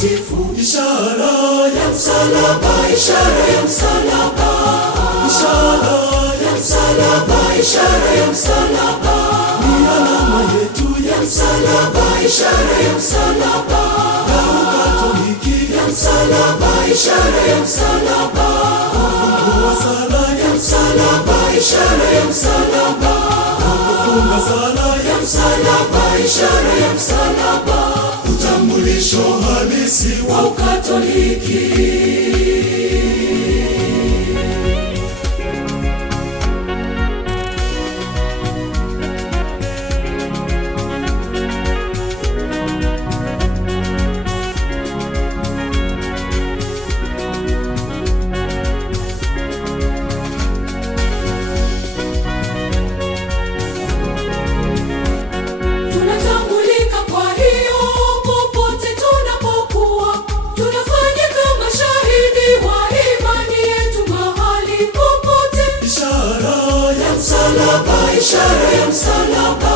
takatifu, ishara ya msalaba, ishara ya msalaba, ishara ya msalaba, ishara ya msalaba, ni alama yetu ya msalaba, ishara ya msalaba, ya Ukatoliki ya msalaba, ishara ya msalaba, ufungu wa sala ya msalaba, ishara ya msalaba, kufunga sala ya msalaba, ishara ya msalaba, utambulisho halisi wa Ukatoliki. Ishara ya msalaba, ishara ya msalaba,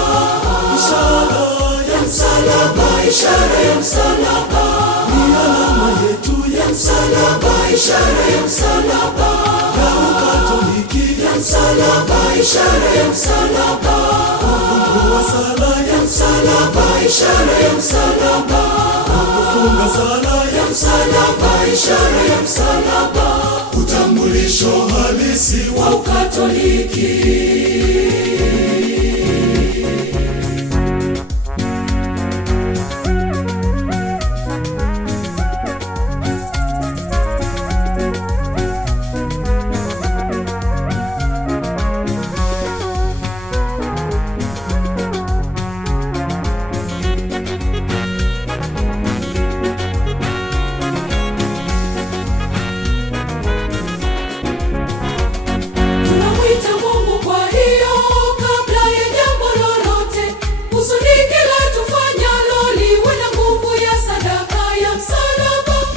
ishara ya msalaba, ni alama yetu ya msalaba, ishara ya msalaba, ya Ukatoliki ya msalaba, ishara ya msalaba, ufungu wa sala ya msalaba, ishara ya msalaba, kufunga sala ya msalaba, ishara ya msalaba, utambulisho halisi wa Ukatoliki.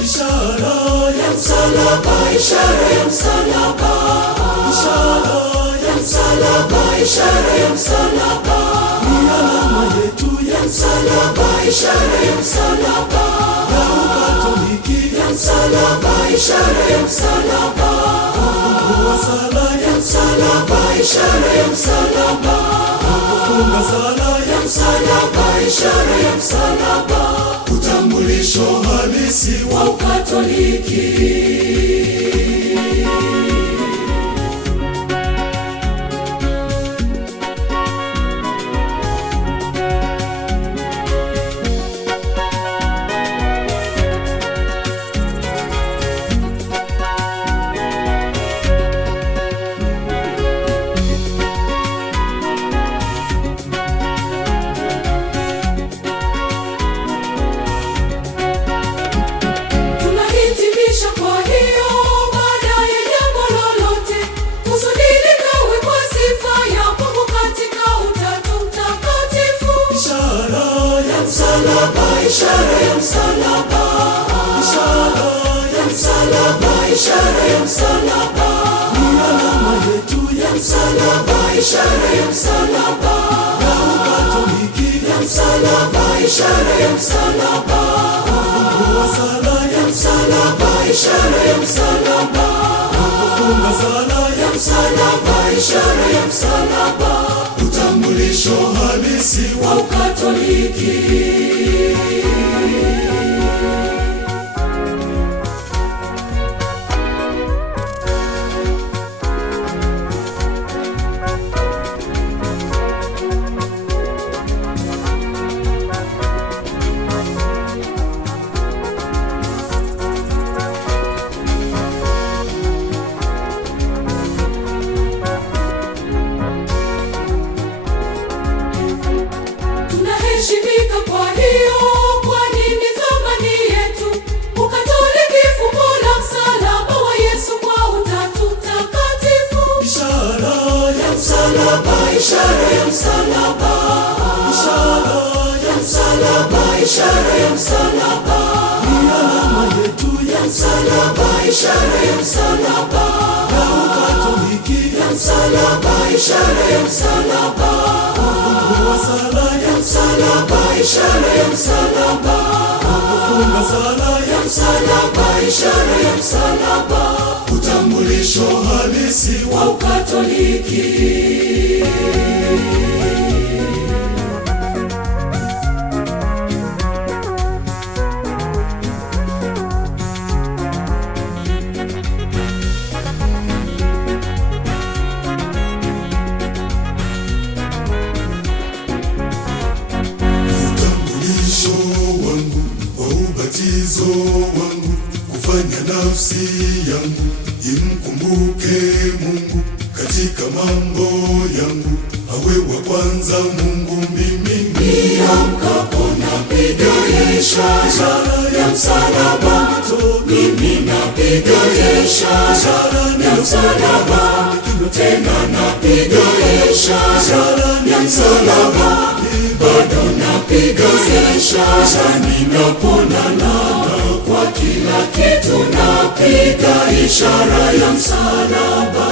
Ishara ya msalaba, ishara ya msalaba, ishara ya msalaba, ni alama yetu ya msalaba, ishara ya msalaba, ya Ukatoliki ya msalaba, ishara ya msalaba, ufungu wa sala ya msalaba, ishara ya msalaba, kufunga sala ya msalaba, ishara ya msalaba, utambulisho halisi wa Ukatoliki. Ishara ya msalaba, ishara ya msalaba, ishara ya msalaba, ni alama yetu ya msalaba, ishara ya msalaba, ya Ukatoliki ya msalaba, ishara ya msalaba, ufungu wa sala ya msalaba, ishara ya msalaba, kufunga sala ya msalaba, ishara ya msalaba, utambulisho halisi wa Ukatoliki. Tunaheshimika kwa hiyo, kwani ni thamani yetu. Ukatoliki fumbo la msalaba wa Yesu kwa Utatu Mtakatifu. Ishara ya msalaba, ishara ya msalaba, ishara ya msalaba, ishara ya msalaba, ni alama yetu ya msalaba, ishara ya msalaba, ya Ukatoliki ya msalaba, ishara ya msalaba, ufungu wa sala ya msalaba, ishara ya msalaba. Kufunga sala ya msalaba, ishara ya msalaba, utambulisho halisi wa Ukatoliki. Wangu kufanya nafsi yangu imkumbuke Mungu katika mambo yangu, awe wa kwanza Mungu. Mimi niamkapo napiga ishara ya msalaba, mimi napiga ishara ya msalaba, tena napiga ishara ya msalaba, bado napiga ishara ninaponana. Kwa kila kitu napiga ishara ya msalaba.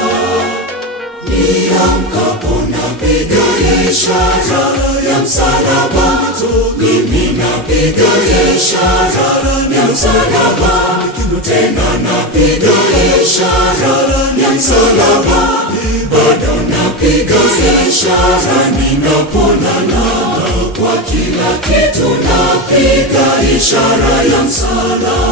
Niamkapo napiga ishara ya msalaba, mimi napiga ishara ya msalaba, tena napiga ishara ya msalaba, bado napiga ishara ninaponana. Kwa kila kitu napiga ishara ya msalaba.